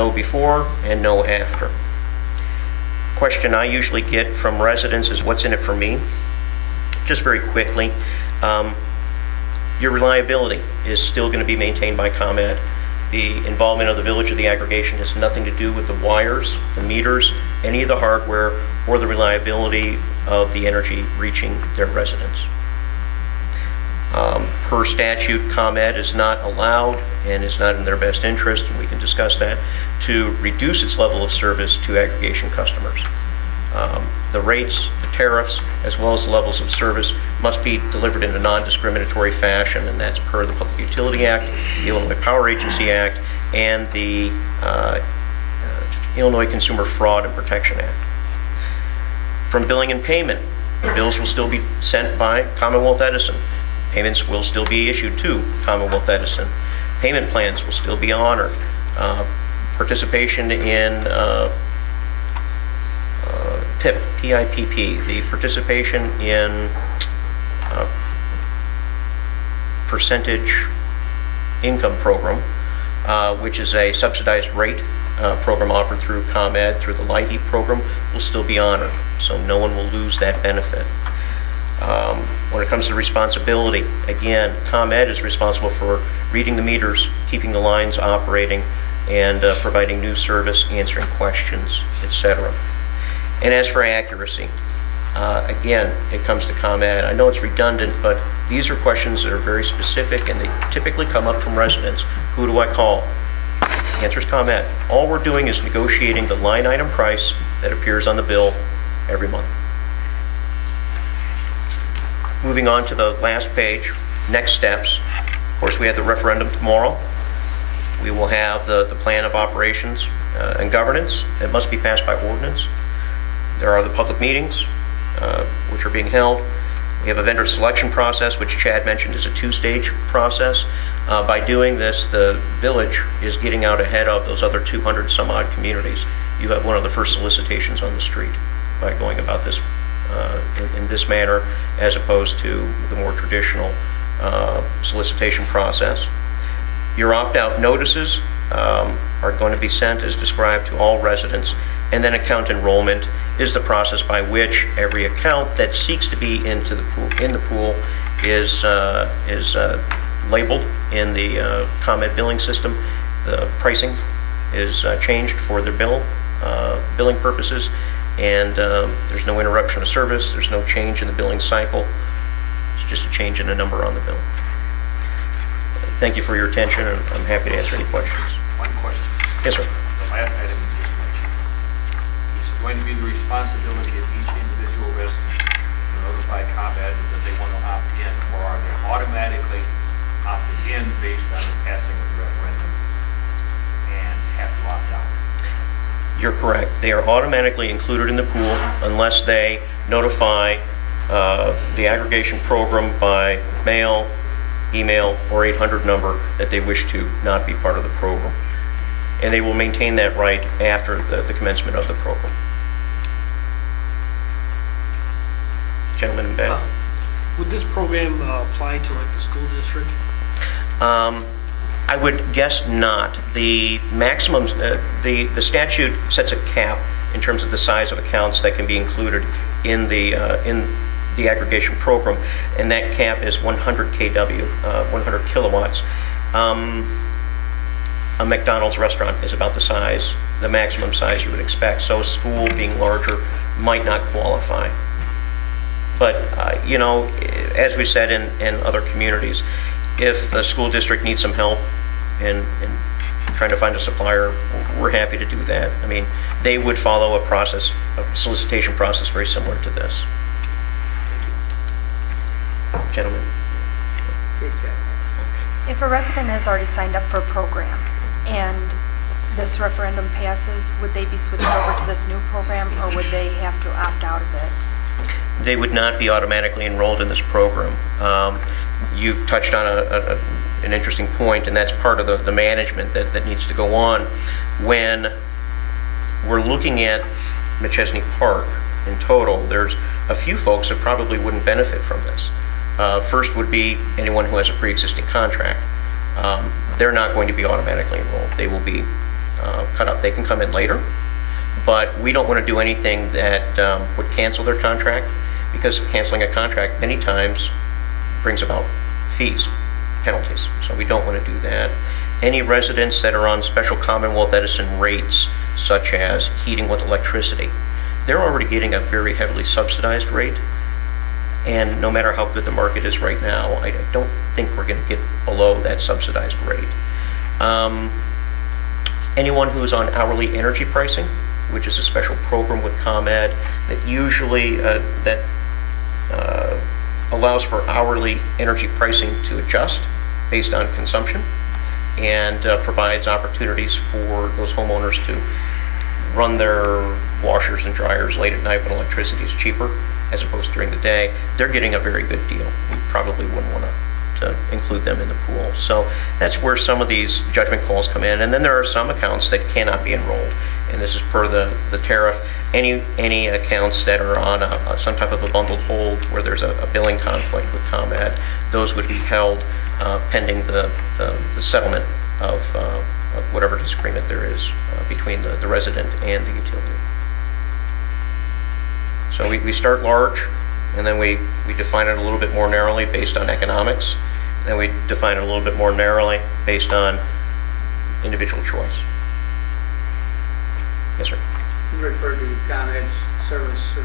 No before and no after. Question I usually get from residents is, what's in it for me? Just very quickly, your reliability is still going to be maintained by ComEd. The involvement of the village or the aggregation has nothing to do with the wires, the meters, any of the hardware, or the reliability of the energy reaching their residents. Per statute, ComEd is not allowed, and it's not in their best interest, and we can discuss that, to reduce its level of service to aggregation customers. The rates, the tariffs, as well as the levels of service must be delivered in a non-discriminatory fashion, and that's per the Public Utility Act, the Illinois Power Agency Act, and the Illinois Consumer Fraud and Protection Act. From billing and payment, bills will still be sent by Commonwealth Edison. Payments will still be issued to Commonwealth Edison. Payment plans will still be honored. Participation in PIP, P-I-P-P, the participation in percentage income program, which is a subsidized rate program offered through ComEd, through the LIHEAP program, will still be honored. So no one will lose that benefit. When it comes to responsibility, again, ComEd is responsible for reading the meters, keeping the lines operating, and providing new service, answering questions, etc. And as for accuracy, again, it comes to ComEd. I know it's redundant, but these are questions that are very specific, and they typically come up from residents. Who do I call? The answer is ComEd. All we're doing is negotiating the line item price that appears on the bill every month. Moving on to the last page, next steps. Of course, we have the referendum tomorrow. We will have the plan of operations and governance that must be passed by ordinance. There are the public meetings, which are being held. We have a vendor selection process, which Chad mentioned is a two-stage process. By doing this, the village is getting out ahead of those other 200 some odd communities. You have one of the first solicitations on the street by going about this in this manner, as opposed to the more traditional solicitation process. Your opt-out notices are going to be sent as described to all residents, and then account enrollment is the process by which every account that seeks to be in the pool is labeled in the ComEd billing system. The pricing is changed for their billing purposes, and there's no interruption of service, there's no change in the billing cycle, it's just a change in a number on the bill. Thank you for your attention, and I'm happy to answer any questions. One question. Yes, sir. The last item you just mentioned. Is it going to be the responsibility of each individual resident to notify ComEd that they want to opt in, or are they automatically opted in based on the passing of the referendum and have to opt out? You're correct. They are automatically included in the pool unless they notify the aggregation program by mail, email, or 800 number that they wish to not be part of the program. And they will maintain that right after the commencement of the program. Gentleman in back. Would this program apply to like the school district? I would guess not. The maximums, the statute sets a cap in terms of the size of accounts that can be included in the aggregation program, and that cap is 100 kW, 100 kilowatts. A McDonald's restaurant is about the size, the maximum size you would expect. So a school being larger might not qualify. But you know, as we said in other communities, if the school district needs some help in trying to find a supplier, we're happy to do that. I mean, they would follow a process, a solicitation process very similar to this. Gentlemen. If a resident has already signed up for a program and this referendum passes, would they be switched over to this new program, or would they have to opt out of it? They would not be automatically enrolled in this program. You've touched on an interesting point, and that's part of the management that needs to go on. When we're looking at McChesney Park in total, there's a few folks that probably wouldn't benefit from this. First would be anyone who has a pre-existing contract. They're not going to be automatically enrolled. They will be cut out. They can come in later, but we don't want to do anything that would cancel their contract, because canceling a contract many times brings about fees, penalties. So we don't want to do that. Any residents that are on special Commonwealth Edison rates, such as heating with electricity, they're already getting a very heavily subsidized rate. And no matter how good the market is right now, I don't think we're going to get below that subsidized rate. Anyone who's on hourly energy pricing, which is a special program with ComEd that usually allows for hourly energy pricing to adjust based on consumption, and provides opportunities for those homeowners to run their washers and dryers late at night when electricity is cheaper as opposed to during the day. They're getting a very good deal. We probably wouldn't want to include them in the pool. So that's where some of these judgment calls come in. And then there are some accounts that cannot be enrolled. And this is per the tariff. Any accounts that are on some type of a bundled hold where there's a billing conflict with ComEd, those would be held pending the settlement of whatever disagreement there is between the resident and the utility. So we start large, and then we define it a little bit more narrowly based on economics. Then we define it a little bit more narrowly based on individual choice. Yes, sir. You referred to ComEd's service or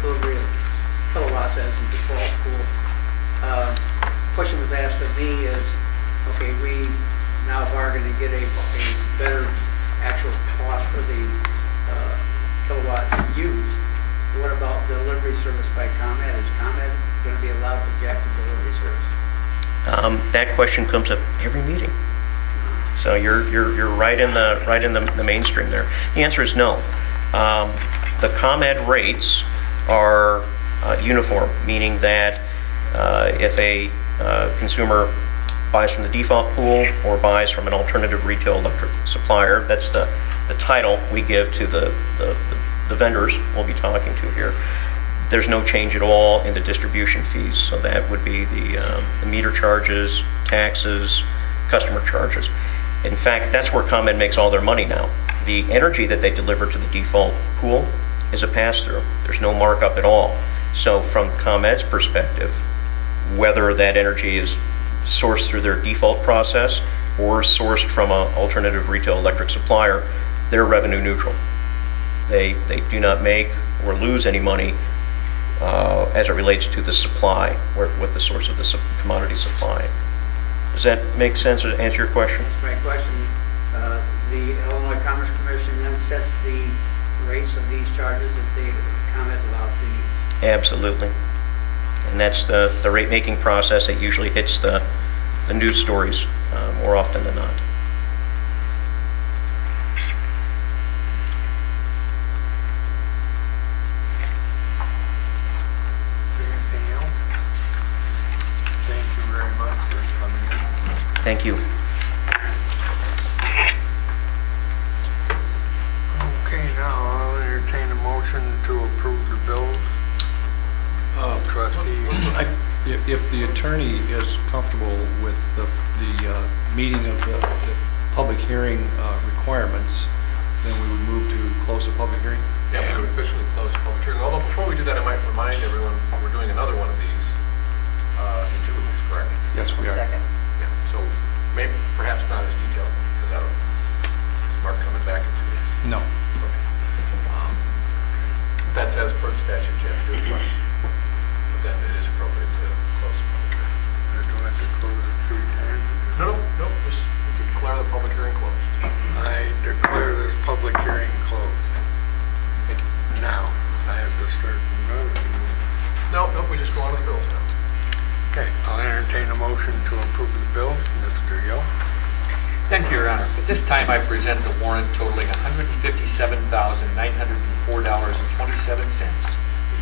delivery of kilowatts as a default pool. Question was asked of me is, okay, we now bargain to get a better actual cost for the kilowatts used. What about delivery service by ComEd? Is ComEd going to be allowed to jack the delivery service? That question comes up every meeting. So you're right in the mainstream there. The answer is no. The ComEd rates are uniform, meaning that if a consumer buys from the default pool or buys from an alternative retail electric supplier, that's the title we give to the vendors we'll be talking to here. There's no change at all in the distribution fees. So that would be the meter charges, taxes, customer charges. In fact, that's where ComEd makes all their money now. The energy that they deliver to the default pool is a pass-through. There's no markup at all. So from ComEd's perspective, whether that energy is sourced through their default process or sourced from an alternative retail electric supplier, they're revenue neutral. They do not make or lose any money as it relates to the supply, what the source of the commodity supply. Does that make sense or answer your question? That's my question. The Illinois Commerce Commission then sets the rates of these charges that the ComEd's allowed to use. Absolutely. And that's the rate making process that usually hits the news stories more often than not. Anything else? Thank you very much for coming in. Thank you. Okay, now I'll entertain a motion to approve the bills. Trustee. If the attorney is comfortable with the meeting of the public hearing requirements, then we would move to close the public hearing. Yeah, we would officially close the public hearing. Although before we do that, I might remind everyone we're doing another one of these in 2 weeks, correct? Yes, we are. Second. Yeah. So maybe perhaps not as detailed because I don't. Is Mark coming back in 2 weeks? No. Okay. That's as per the statute, Jeff. Do it twice. But then it is appropriate to close the public hearing. I do have to close it 3 times. No. Just declare the public hearing closed. I declare this public hearing closed. Thank you. Now, I have to start from another. No, we just go on to the bills now. Okay, I'll entertain a motion to approve the bill. Mr. Yo. Thank you, Your Honor. At this time, I present the warrant totaling $157,904.27,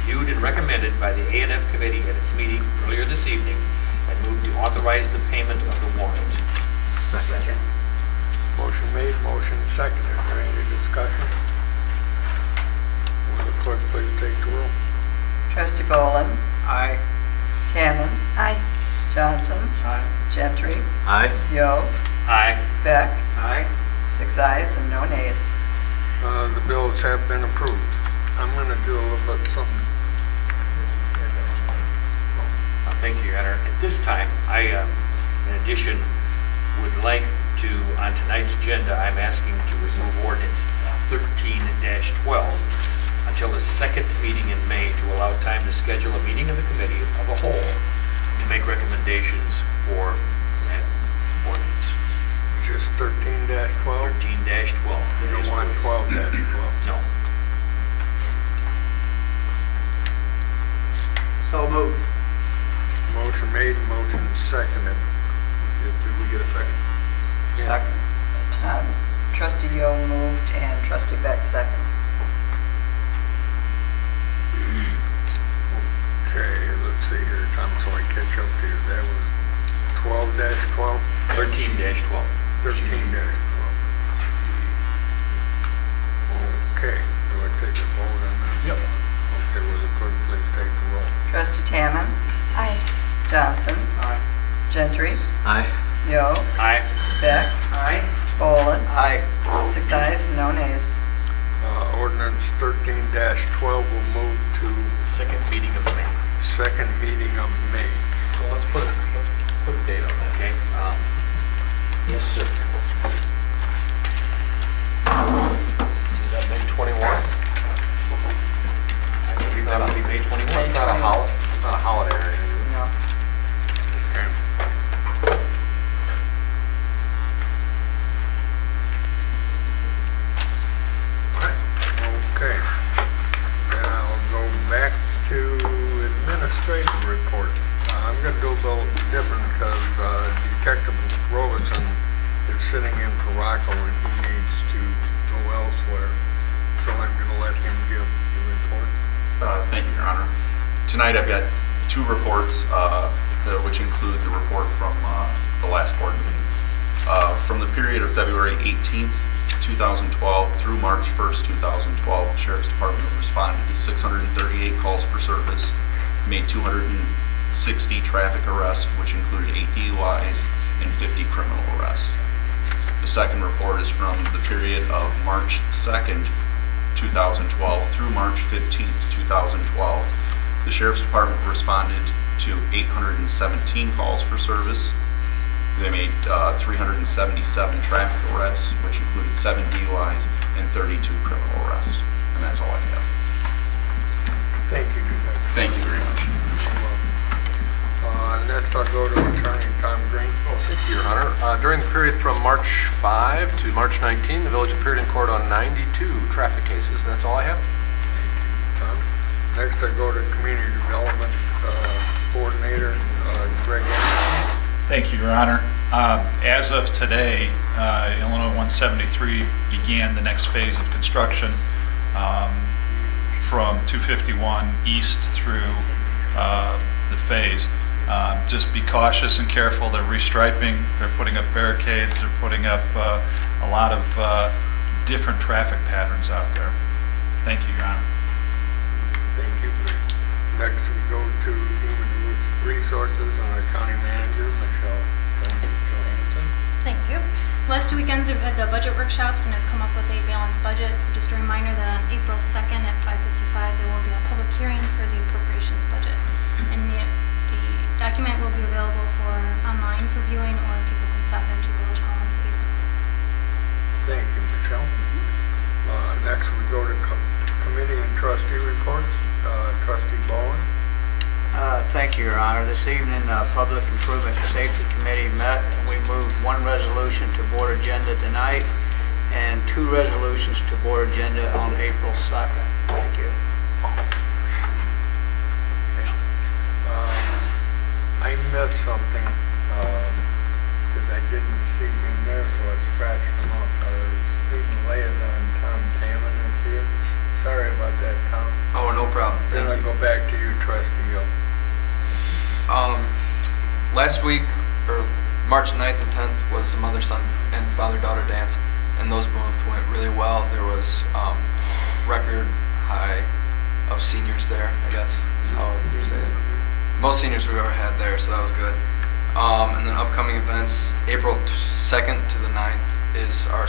reviewed and recommended by the A&F Committee at its meeting earlier this evening, and move to authorize the payment of the warrant. Second. Motion made, motion seconded. Is there any discussion? Will the clerk please take the roll? Trustee Boland. Aye. Tamman. Aye. Johnson. Aye. Gentry. Aye. Yo. Aye. Beck. Aye. 6 ayes and no nays. The bills have been approved. I'm going to do a little bit something. Thank you, Your Honor. At this time, I, in addition, would like to, on tonight's agenda, I'm asking to remove ordinance 13-12 until the second meeting in May to allow time to schedule a meeting of the committee of a whole to make recommendations for that ordinance. Just 13-12? 13-12. You don't want 12-12? No. So moved. Motion made, motion seconded. Did we get a second? Second. Trustee Yo moved and Trustee Beck second. Okay, let's see here, Tom, so I catch up to you. That was 12-12? 13-12. 13-12. Okay, do I take a vote on that? Yep. Okay, will the clerk please take the roll? Trustee Tammon, Aye. Johnson, Aye. Gentry, Aye. Yo, Aye. Beck, Aye. Boland, Aye. 6 ayes and no nays. Ordinance 13-12 will move to The second meeting of May. second meeting of May. So let's put a date on that. Okay? Yes, sir. Is that May 21? I believe that would be May 21. It's not a holiday or anything. No. Okay. Okay. Then I'll go back to administrative reports. I'm going to do a little different because Detective Robeson is sitting in for Rocco and he needs to go elsewhere. So I'm going to let him give the report. Thank you, Your Honor. Tonight I've got 2 reports, which include the report from the last board meeting. From the period of February 18th, 2012 through March 1st, 2012, the Sheriff's Department responded to 638 calls for service, made 260 traffic arrests, which included 8 DUIs and 50 criminal arrests. The second report is from the period of March 2nd, 2012 through March 15th, 2012. The Sheriff's Department responded to 817 calls for service. They made 377 traffic arrests, which included 7 DUIs and 32 criminal arrests. And that's all I have. Thank you, Detective. Thank you very much. Next I'll go to Attorney Tom Green. Oh, thank you, Your Honor. During the period from March 5 to March 19, the village appeared in court on 92 traffic cases, and that's all I have. Tom. Next I go to Community Development Coordinator Greg Anderson. Thank you, Your Honor. As of today, Illinois 173 began the next phase of construction from 251 east through the phase. Just be cautious and careful. They're restriping, they're putting up barricades, they're putting up a lot of different traffic patterns out there. Thank you, Your Honor. Thank you. Next we go to Human Resources and our County Manager, Michelle Johansson. Thank you. Last 2 weekends we've had the budget workshops and have come up with a balanced budget. So just a reminder that on April 2nd at 5:55 there will be a public hearing for the appropriations budget. And the document will be available for online for viewing, or people can stop into Village Hall and see it. Thank you, Michelle. Next we go to Committee and Trustee Reports. Trustee Bowen. Thank you, Your Honor. This evening, Public Improvement and Safety Committee met, and we moved 1 resolution to board agenda tonight and 2 resolutions to board agenda on April 2nd. Thank you. I missed something because I didn't see him there, so I scratched him up. Student liaison Tom Tammon is here. Sorry about that, Tom. Oh, no problem. Then I'll go back to you, Trustee Yo. Last week, or March 9th and 10th, was the mother-son and father-daughter dance, and those both went really well. There was record high of seniors there, I guess is how you say it. Most seniors we've ever had there, so that was good. And then upcoming events, April 2nd to the 9th is our